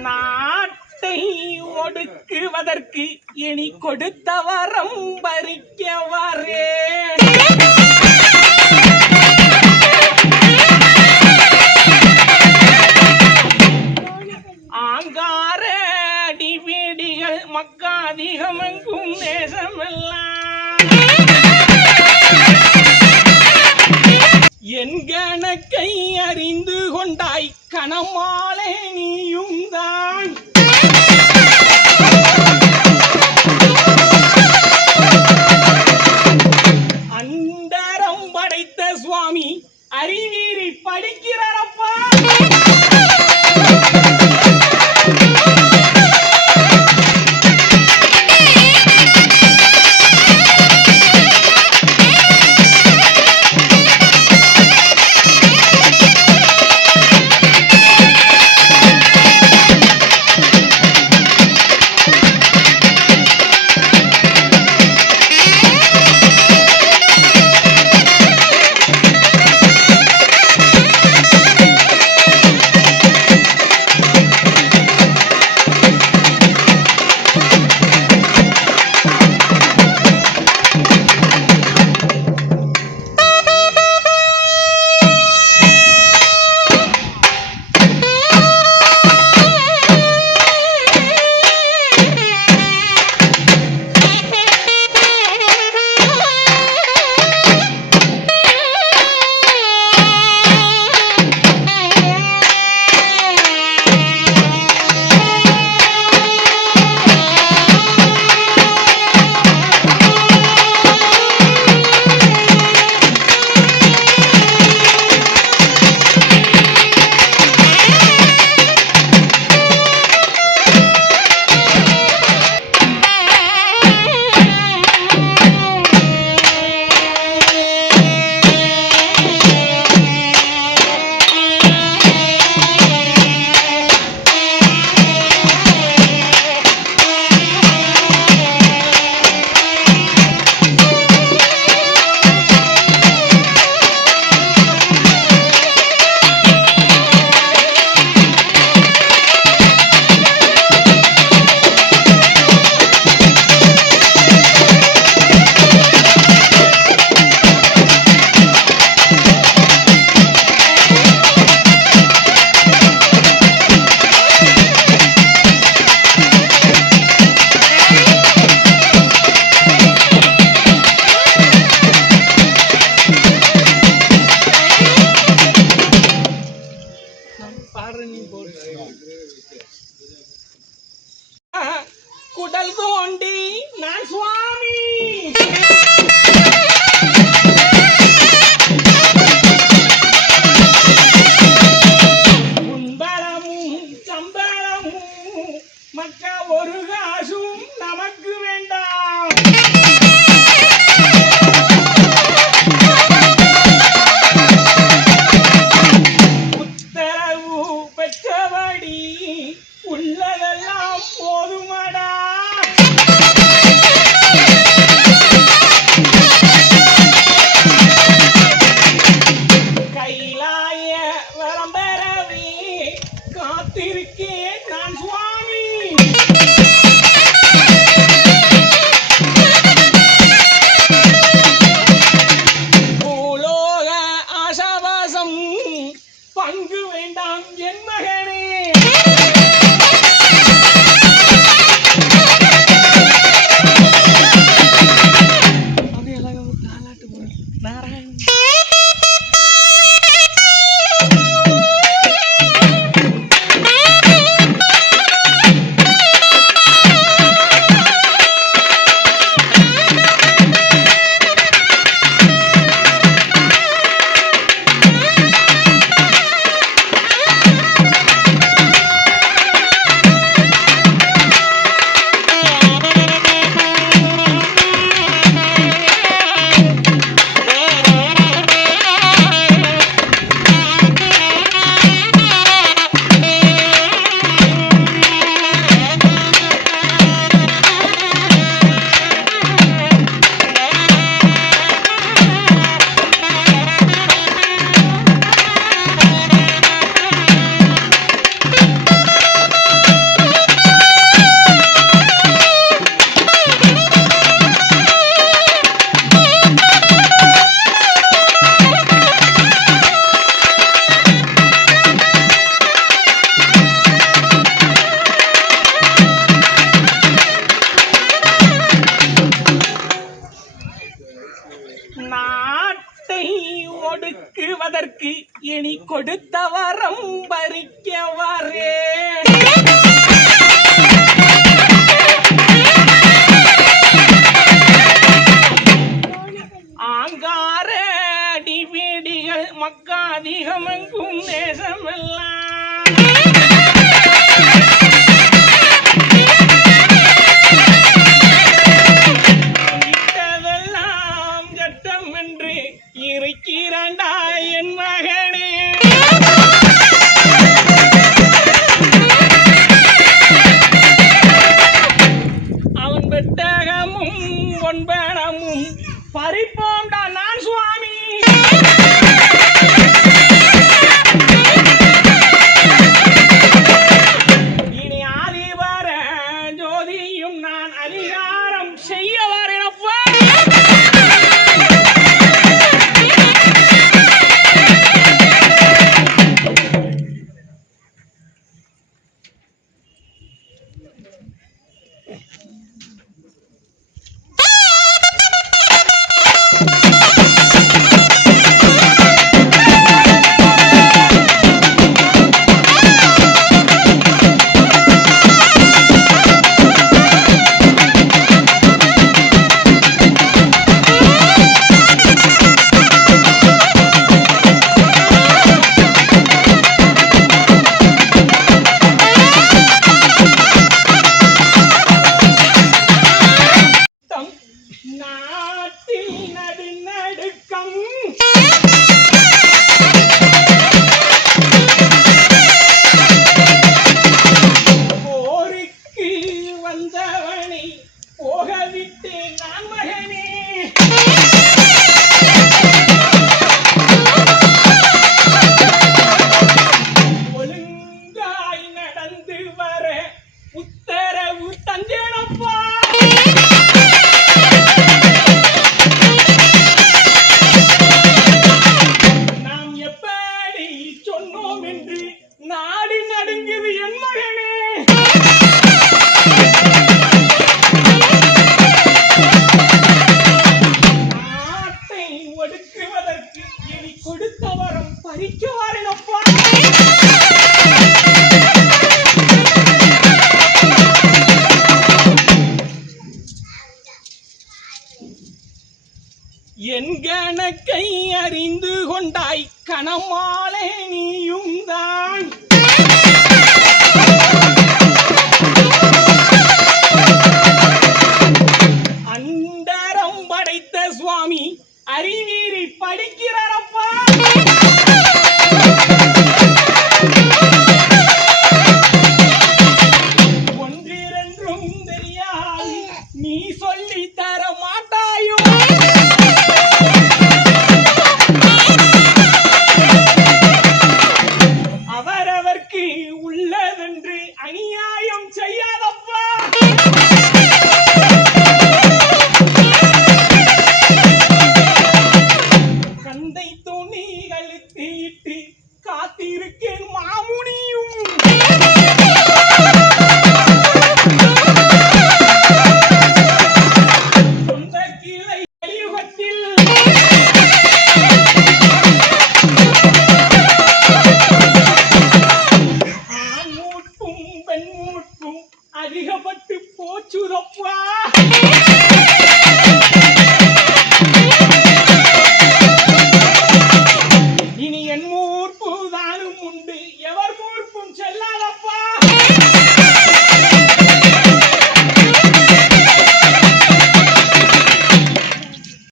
நாட்டை ஒடுக்குவதற்கு இனி கொடுத்த வரம் பறிக்கவாரே. வரேன் ஆங்கார அடிவீடிகள் மக்காதிகமெங்கும் நேசமெல்லாம் என் கணக்கை அறிந்து கொண்டாய் கணமாலே நீயும் தான் உடல் தோண்டி நான் சுவாமி. ஒடுக்குவதற்கு இனி கொடுத்த வரம் பறிக்கவாரே. ஆங்கார டிபிடிகள் மக்காதிகமெங்கும் தேசமெல்லாம் என்கணக்கை அறிந்து கொண்டாய் கணமாலே நீயும் தான் Ah!